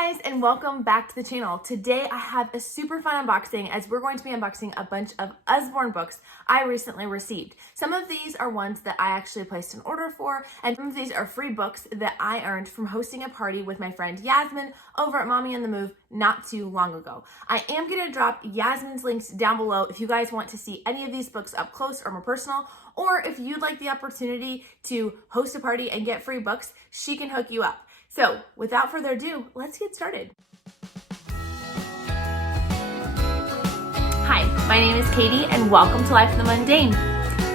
Hi guys, and welcome back to the channel. Today I have a super fun unboxing as we're going to be unboxing a bunch of Usborne books I recently received. Some of these are ones that I actually placed an order for, and some of these are free books that I earned from hosting a party with my friend Yasmin over at Mommy on the Move not too long ago. I am going to drop Yasmin's links down below if you guys want to see any of these books up close or more personal, or if you'd like the opportunity to host a party and get free books, she can hook you up. So without further ado, let's get started. Hi, my name is Katie and welcome to Life in the Mundane.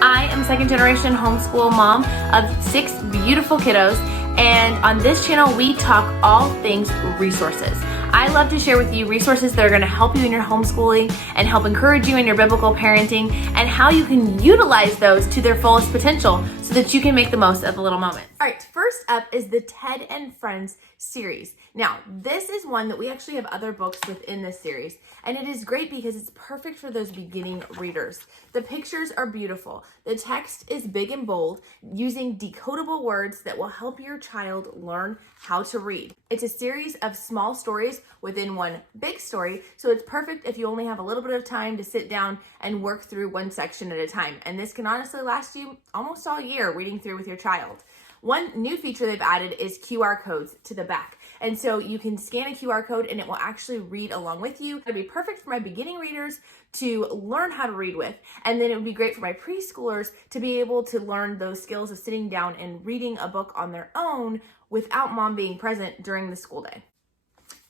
I am a second generation homeschool mom of 6 beautiful kiddos, and on this channel we talk all things resources. I love to share with you resources that are going to help you in your homeschooling and help encourage you in your biblical parenting, and how you can utilize those to their fullest potential so that you can make the most of the little moments. All right, first up is the Ted and Friends series. Now, this is one that we actually have other books within this series, and it is great because it's perfect for those beginning readers. The pictures are beautiful. The text is big and bold, using decodable words that will help your child learn how to read. It's a series of small stories within one big story, so it's perfect if you only have a little bit of time to sit down and work through one section at a time. And this can honestly last you almost all year reading through with your child. One new feature they've added is QR codes to the back. And so you can scan a QR code and it will actually read along with you. It'd be perfect for my beginning readers to learn how to read with. And then it would be great for my preschoolers to be able to learn those skills of sitting down and reading a book on their own without mom being present during the school day.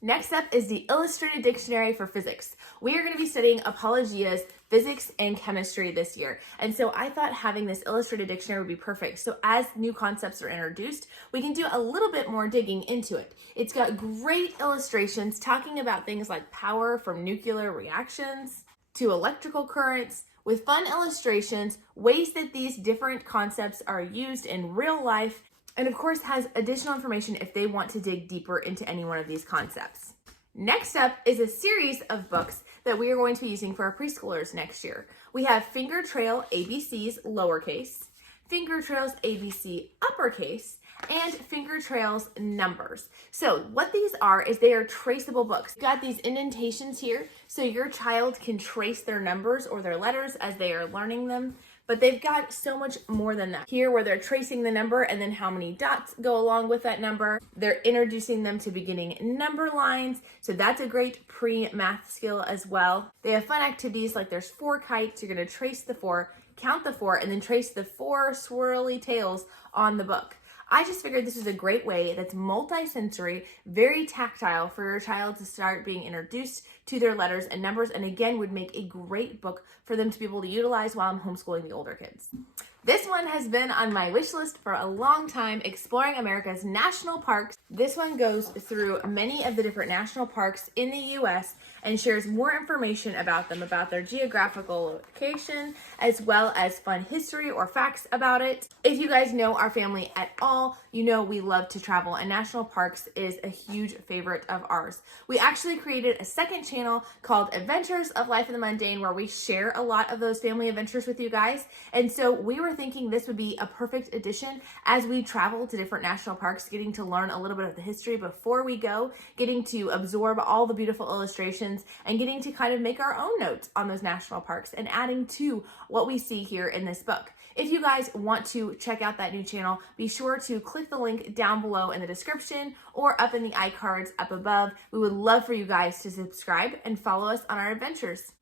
Next up is the Illustrated Dictionary for Physics. We are going to be studying Apologia's physics and chemistry this year. And so I thought having this illustrated dictionary would be perfect. So as new concepts are introduced, we can do a little bit more digging into it. It's got great illustrations talking about things like power from nuclear reactions to electrical currents, with fun illustrations, ways that these different concepts are used in real life, and of course has additional information if they want to dig deeper into any one of these concepts. Next up is a series of books that we are going to be using for our preschoolers next year. We have Finger Trail ABCs lowercase, Finger Trails ABC uppercase, and Finger Trails numbers. So what these are is they are traceable books. You've got these indentations here so your child can trace their numbers or their letters as they are learning them. But they've got so much more than that. Here where they're tracing the number and then how many dots go along with that number. They're introducing them to beginning number lines. So that's a great pre-math skill as well. They have fun activities like there's 4 kites. You're gonna trace the 4, count the 4, and then trace the 4 swirly tails on the book. I just figured this is a great way that's multi-sensory, very tactile for your child to start being introduced to their letters and numbers, and again would make a great book for them to be able to utilize while I'm homeschooling the older kids. This one has been on my wish list for a long time, Exploring America's National Parks. This one goes through many of the different national parks in the US and shares more information about them, about their geographical location, as well as fun history or facts about it. If you guys know our family at all, you know we love to travel, and national parks is a huge favorite of ours. We actually created a second channel called Adventures of Life in the Mundane, where we share a lot of those family adventures with you guys. And so we were thinking this would be a perfect addition as we travel to different national parks, getting to learn a little bit of the history before we go, getting to absorb all the beautiful illustrations, and getting to kind of make our own notes on those national parks and adding to what we see here in this book. If you guys want to check out that new channel, be sure to click the link down below in the description or up in the iCards up above. We would love for you guys to subscribe and follow us on our adventures.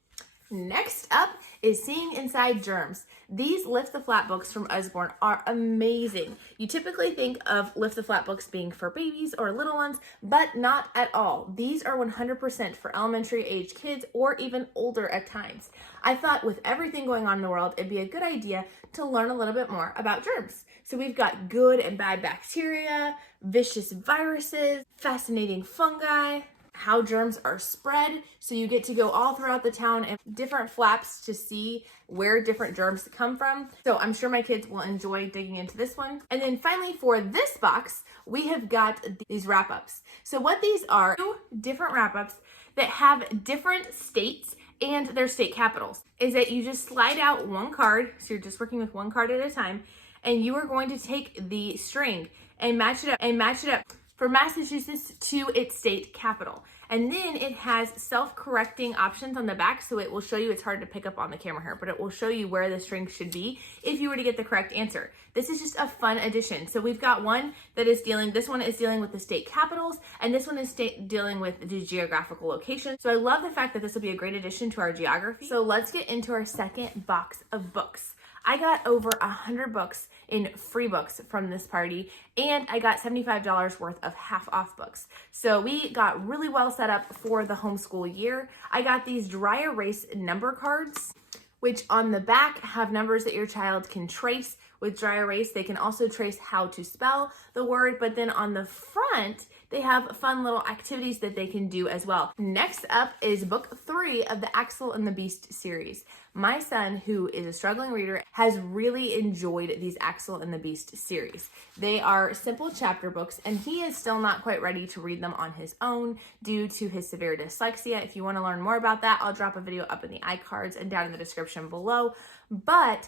Next up is Seeing Inside Germs. These Lift the Flat books from Usborne are amazing. You typically think of Lift the Flat books being for babies or little ones, but not at all. These are 100% for elementary age kids or even older at times. I thought with everything going on in the world, it'd be a good idea to learn a little bit more about germs. So we've got good and bad bacteria, vicious viruses, fascinating fungi, how germs are spread. So you get to go all throughout the town and different flaps to see where different germs come from. So I'm sure my kids will enjoy digging into this one. And then finally for this box, we have got these wrap-ups. So what these are, 2 different wrap-ups that have different states and their state capitals, is that you just slide out one card. So you're just working with one card at a time, and you are going to take the string and match it up from Massachusetts to its state capital. And then it has self-correcting options on the back, so it will show you, it's hard to pick up on the camera here, but it will show you where the string should be if you were to get the correct answer. This is just a fun addition. So we've got one that is this one is dealing with the state capitals, and this one is dealing with the geographical location. So I love the fact that this will be a great addition to our geography. So let's get into our second box of books. I got over 100 books in free books from this party, and I got $75 worth of half off books. So we got really well set up for the homeschool year. I got these dry erase number cards, which on the back have numbers that your child can trace. With dry erase, they can also trace how to spell the word, but then on the front, they have fun little activities that they can do as well. Next up is book 3 of the Axel and the Beast series. My son, who is a struggling reader, has really enjoyed these Axel and the Beast series. They are simple chapter books, and he is still not quite ready to read them on his own due to his severe dyslexia. If you want to learn more about that, I'll drop a video up in the iCards and down in the description below. But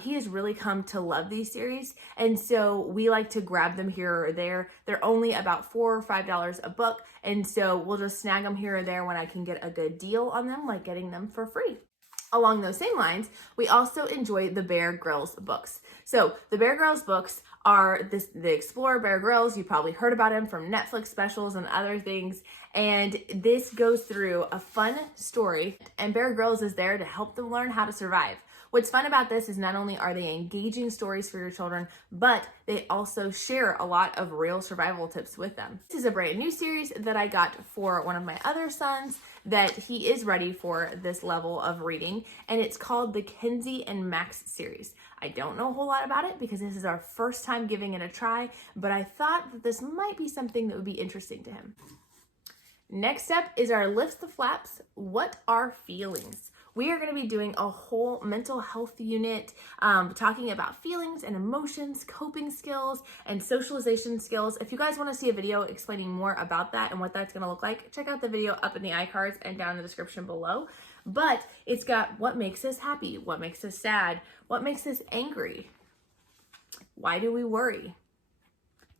he has really come to love these series, and so we like to grab them here or there. They're only about $4 or $5 a book, and so we'll just snag them here or there when I can get a good deal on them, like getting them for free. Along those same lines, we also enjoy the Bear Grylls books. So the Bear Grylls books are the explorer Bear Grylls. You probably heard about him from Netflix specials and other things. And this goes through a fun story, and Bear Grylls is there to help them learn how to survive. What's fun about this is not only are they engaging stories for your children, but they also share a lot of real survival tips with them. This is a brand new series that I got for one of my other sons that he is ready for this level of reading, and it's called the Kenzie and Max series. I don't know a whole lot about it because this is our first time giving it a try, but I thought that this might be something that would be interesting to him. Next up is our Lift the Flaps, What Are Feelings? We are going to be doing a whole mental health unit, talking about feelings and emotions, coping skills, and socialization skills. If you guys want to see a video explaining more about that and what that's going to look like, check out the video up in the iCards and down in the description below. But it's got what makes us happy, what makes us sad, what makes us angry, why do we worry,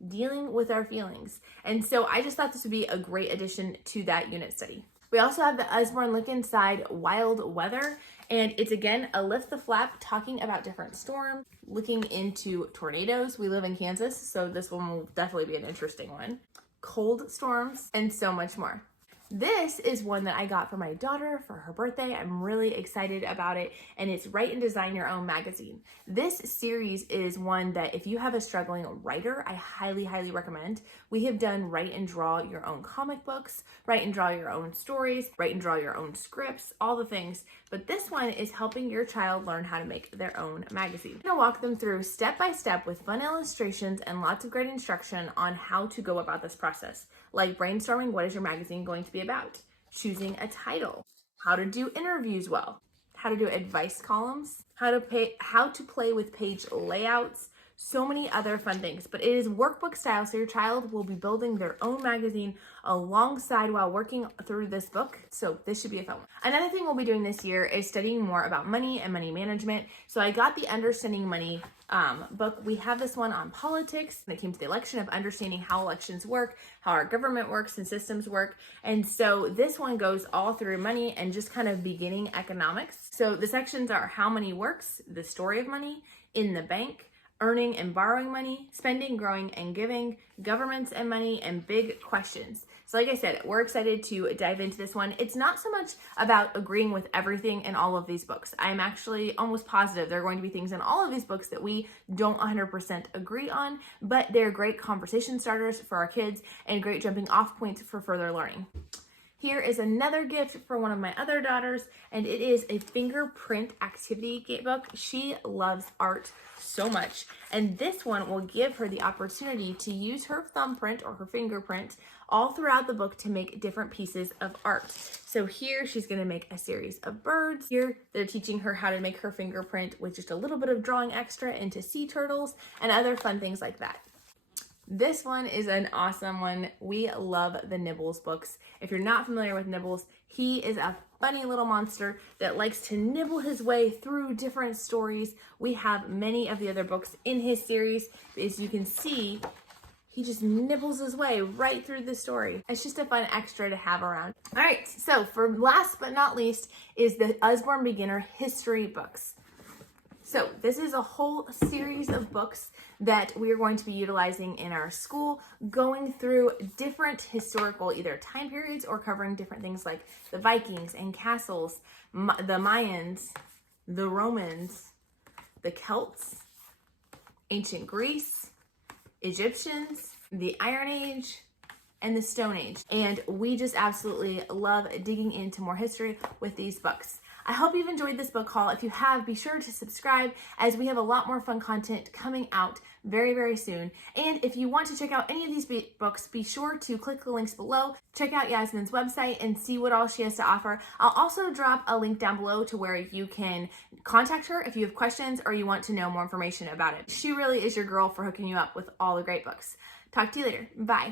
dealing with our feelings. And so I just thought this would be a great addition to that unit study. We also have the Usborne Look Inside Wild Weather, and it's again a Lift the Flap talking about different storms, looking into tornadoes. We live in Kansas, so this one will definitely be an interesting one. Cold storms, and so much more. This is one that I got for my daughter for her birthday. I'm really excited about it, and it's Write and Design Your Own magazine. This series is one that if you have a struggling writer, I highly, highly recommend. We have done write and draw your own comic books, write and draw your own stories, write and draw your own scripts, all the things. But this one is helping your child learn how to make their own magazine. I'm gonna walk them through step by step with fun illustrations and lots of great instruction on how to go about this process. Like brainstorming, what is your magazine going to be about? Choosing a title, how to do interviews well, how to do advice columns, how to play with page layouts, so many other fun things. But it is workbook style, so your child will be building their own magazine alongside while working through this book. So this should be a fun one. Another thing we'll be doing this year is studying more about money and money management. So I got the Understanding Money book. We have this one on politics when it came to the election, of understanding how elections work, how our government works and systems work. And so this one goes all through money and just kind of beginning economics. So the sections are how money works, the story of money, in the bank, earning and borrowing money, spending, growing, and giving, governments and money, and big questions. So like I said, we're excited to dive into this one. It's not so much about agreeing with everything in all of these books. I'm actually almost positive there are going to be things in all of these books that we don't 100% agree on, but they're great conversation starters for our kids and great jumping off points for further learning. Here is another gift for one of my other daughters, and it is a Fingerprint activity gatebook. She loves art so much, and this one will give her the opportunity to use her thumbprint or her fingerprint all throughout the book to make different pieces of art. So here she's going to make a series of birds. Here they're teaching her how to make her fingerprint with just a little bit of drawing extra into sea turtles and other fun things like that. This one is an awesome one. We love the Nibbles books. If you're not familiar with Nibbles, he is a funny little monster that likes to nibble his way through different stories. We have many of the other books in his series. As you can see, he just nibbles his way right through the story. It's just a fun extra to have around. All right, so for last but not least is the Usborne Beginner History books. So this is a whole series of books that we are going to be utilizing in our school, going through different historical either time periods or covering different things like the Vikings and castles, the Mayans, the Romans, the Celts, ancient Greece, Egyptians, the Iron Age, and the Stone Age. And we just absolutely love digging into more history with these books. I hope you've enjoyed this book haul. If you have, be sure to subscribe as we have a lot more fun content coming out very, very soon. And if you want to check out any of these books, be sure to click the links below, check out Yasmin's website and see what all she has to offer. I'll also drop a link down below to where you can contact her if you have questions or you want to know more information about it. She really is your girl for hooking you up with all the great books. Talk to you later. Bye.